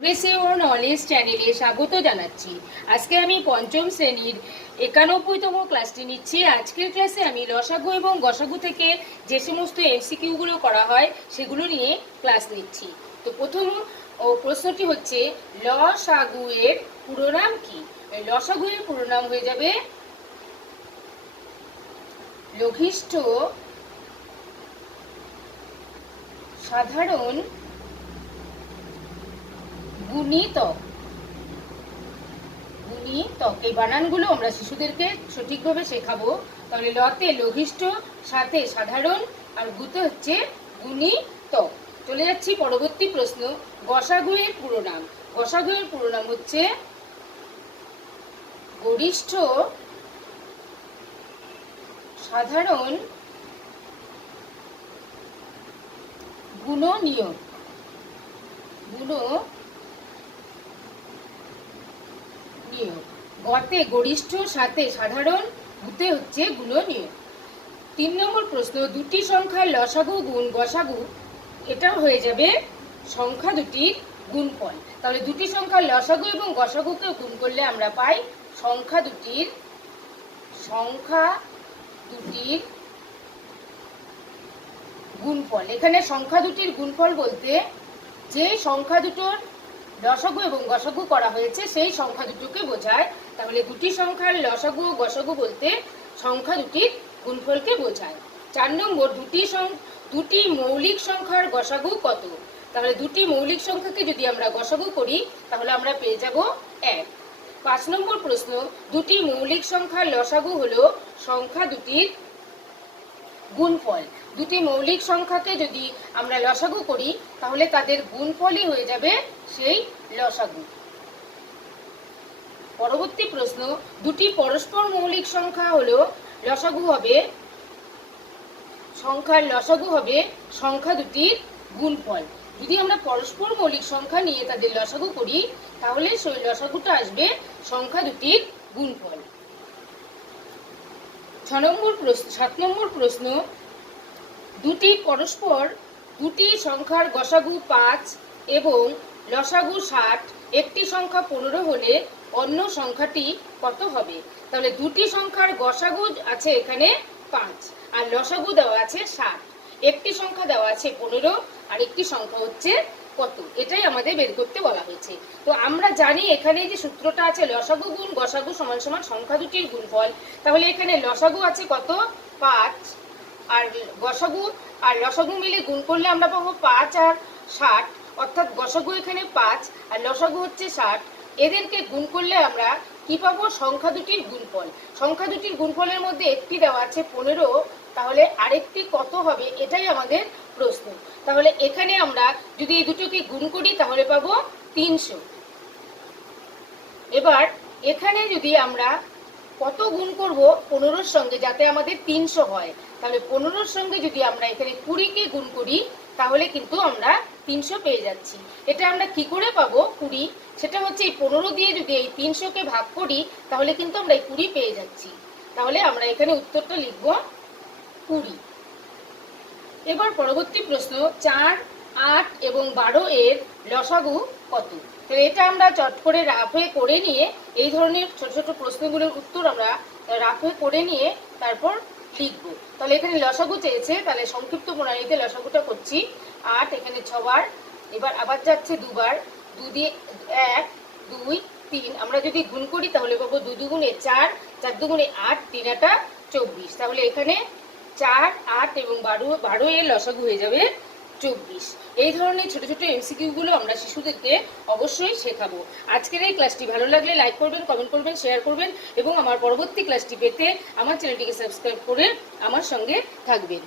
Progressive knowledge চ্যানেলে স্বাগত জানাচ্ছি। আজকে আমি পঞ্চম শ্রেণীর 91তম ক্লাসটি নিচ্ছি। আজকের ক্লাসে আমি লসাগু এবং গসাগু থেকে যে সমস্ত এমসিকিউগুলো করা হয় সেগুলো নিয়ে ক্লাস নিচ্ছি। তো প্রথম প্রশ্নটি হচ্ছে, লসাগু এর পুরো নাম কি? লসাগু এর পুরো নাম হয়ে যাবে লঘিষ্ঠ সাধারণ গুণিতক। এই বানানগুলো আমরা শিশুদেরকে সঠিকভাবে শেখাবো। তাহলে লতে লঘিষ্ঠ, সাথে সাধারণ, আর গুতে হচ্ছে গুণিতক। চলে যাচ্ছি পরবর্তী প্রশ্ন, গসাগু এর পুরো নাম। গসাগু এর পুরো নাম হচ্ছে গরিষ্ঠ সাধারণ গুণনীয়ক। গতে গরিষ্ঠ, সাথে সাধারণ, গুতে হচ্ছে গুণনীয়ক। 3 নম্বর প্রশ্ন, দুটি সংখ্যার লসাগু গুণ গসাগু, এটাও হয়ে যাবে সংখ্যা দুটির গুণফল। তাহলে দুটি সংখ্যার লসাগু এবং গসাগুকে গুণ করলে আমরা পাই সংখ্যা দুটির গুণফল। এখানে সংখ্যা দুটির গুণফল বলতে যে সংখ্যা দুটোর লসাগু এবং গসাগু করা হয়েছে সেই সংখ্যা দুটোকে বোঝায়। তাহলে দুটি সংখ্যার লসাগু ও গসাগু বলতে সংখ্যা দুটির গুণফলকে বোঝায়। 4 নম্বর, দুটি মৌলিক সংখ্যার গসাগু কত? তাহলে দুটি মৌলিক সংখ্যাকে যদি আমরা গসাগু করি তাহলে আমরা পেয়ে যাব 1। 5 নম্বর প্রশ্ন, দুটি মৌলিক সংখ্যার লসাগু হলো সংখ্যা দুটির গুণফল। দুটি মৌলিক সংখ্যাকে যদি আমরা লসাগু করি তাহলে তাদের গুণফলই হয়ে যাবে সেই লসাগু। পরবর্তী প্রশ্ন, দুটি পরস্পর মৌলিক সংখ্যা হলো লসাগু হবে সংখ্যা দুটির গুণফল। যদি আমরা পরস্পর মৌলিক সংখ্যা নিয়ে তাদের লসাগু করি তাহলে সেই লসাগুটা আসবে সংখ্যা দুটির গুণফল। 7 নম্বর প্রশ্ন, দুটি সংখ্যার গসাগু 5 এবং লসাগু 60, একটি সংখ্যা 15 হলে অন্য সংখ্যাটি কত হবে? তাহলে দুটি সংখ্যার গসাগু আছে এখানে 5 আর লসাগু দেওয়া আছে 60, একটি সংখ্যা দেওয়া আছে 15 আর একটি সংখ্যা হচ্ছে কত, এটাই আমাদের বের করতে বলা হয়েছে। তো আমরা জানি এখানে যে সূত্রটা আছে লসাগু গুণ গসাগু সমান সমান সংখ্যা দুটির গুণফল। তাহলে এখানে লসাগু আছে কত? 5, আর গসাগু আর লসাগু মিলে গুণ করলে আমরা পাবো 5 আর 60, অর্থাৎ গসাগু এখানে 5 আর লসাগু হচ্ছে 60। এদেরকে গুণ করলে আমরা কি পাবো? সংখ্যা দুটির গুণফল। সংখ্যা দুটির গুণফলের মধ্যে একটি দেওয়া আছে 15, তাহলে আরেকটি কত হবে এটাই আমাদের প্রশ্ন। তাহলে এখানে আমরা যদি এই দুটোকে গুণ করি তাহলে পাবো 300। এবার এখানে যদি আমরা কত গুণ করব 15-র সঙ্গে যাতে আমাদের 300 হয়, তাহলে 15-র সঙ্গে যদি আমরা এখানে 20-কে গুণ করি তাহলে কিন্তু আমরা 300 পেয়ে যাচ্ছি। এটা আমরা কি করে পাবো 20? সেটা হচ্ছে এই 15 দিয়ে যদি এই 300-কে ভাগ করি তাহলে কিন্তু আমরা এই 20 পেয়ে যাচ্ছি। তাহলে আমরা এখানে উত্তরটা লিখব 20। এবার পরবর্তী প্রশ্ন, 4, 8 এবং 12 এর লসাগু কত? তাহলে এটা আমরা চট করে রাফে করে নিয়ে এই ধরনের ছোট ছোট প্রশ্নগুলোর উত্তর আমরা রাফে করে নিয়ে তারপর লিখব। তাহলে এখানে লসাগু চেয়েছে, তাহলে সংক্ষিপ্ত প্রণালীতে লসাগুটা করছি। 8 এখানে 6 বার, এবার আবার যাচ্ছে 2 বার, 2 দিয়ে 1, 2, 3। আমরা যদি গুণ করি তাহলে পাবো 2 দুগুণে 4, 4 দুগুণে 8, 3 আটা 24। তাহলে এখানে 4, 8 এবং 12 এর লসাগু হয়ে যাবে 24। এই ধরনের ছোট ছোট এমসিকিউগুলো আমরা শিশুদেরকে অবশ্যই শেখাবো। আজকের এই ক্লাসটি ভালো লাগলে লাইক করবেন, কমেন্ট করবেন, শেয়ার করবেন এবং আমার পরবর্তী ক্লাসটি পেতে আমার চ্যানেলটিকে সাবস্ক্রাইব করে আমার সঙ্গে থাকবেন।